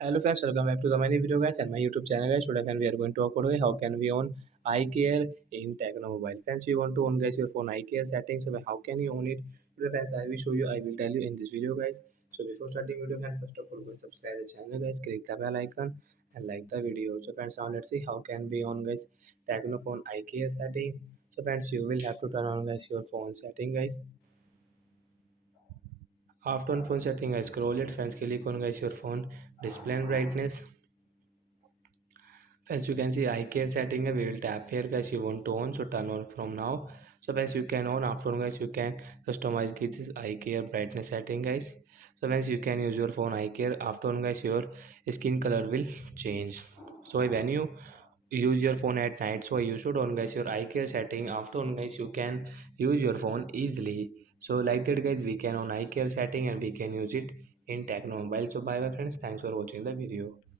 Hello friends, welcome back to the many video guys and my YouTube channel guys. Today we are going to talk about how can we own iCare in Tecno Mobile. Friends, you want to own guys your phone iCare settings. So how can you own it? Today friends, I will show you. I will tell you in this video guys. So before starting video friends, first of all go and subscribe the channel guys. Click the bell icon and like the video. So friends, now let's see how can we own guys Tecno phone iCare setting. So friends, you will have to turn on guys your phone setting guys. After on phone setting, I scroll it. Friends, click on guys your phone display and brightness. As you can see, eye care setting, we will tap here guys. You want to on, so turn on from now. So guys, you can on. After on guys, you can customize this eye care brightness setting guys. So guys, you can use your phone eye care. After on guys, your skin color will change. So when you use your phone at night, so you should on guys your eye care setting. After on guys, you can use your phone easily. So like that guys, we can on eye care setting and we can use it in Tecno Mobile. So bye bye friends, thanks for watching the video.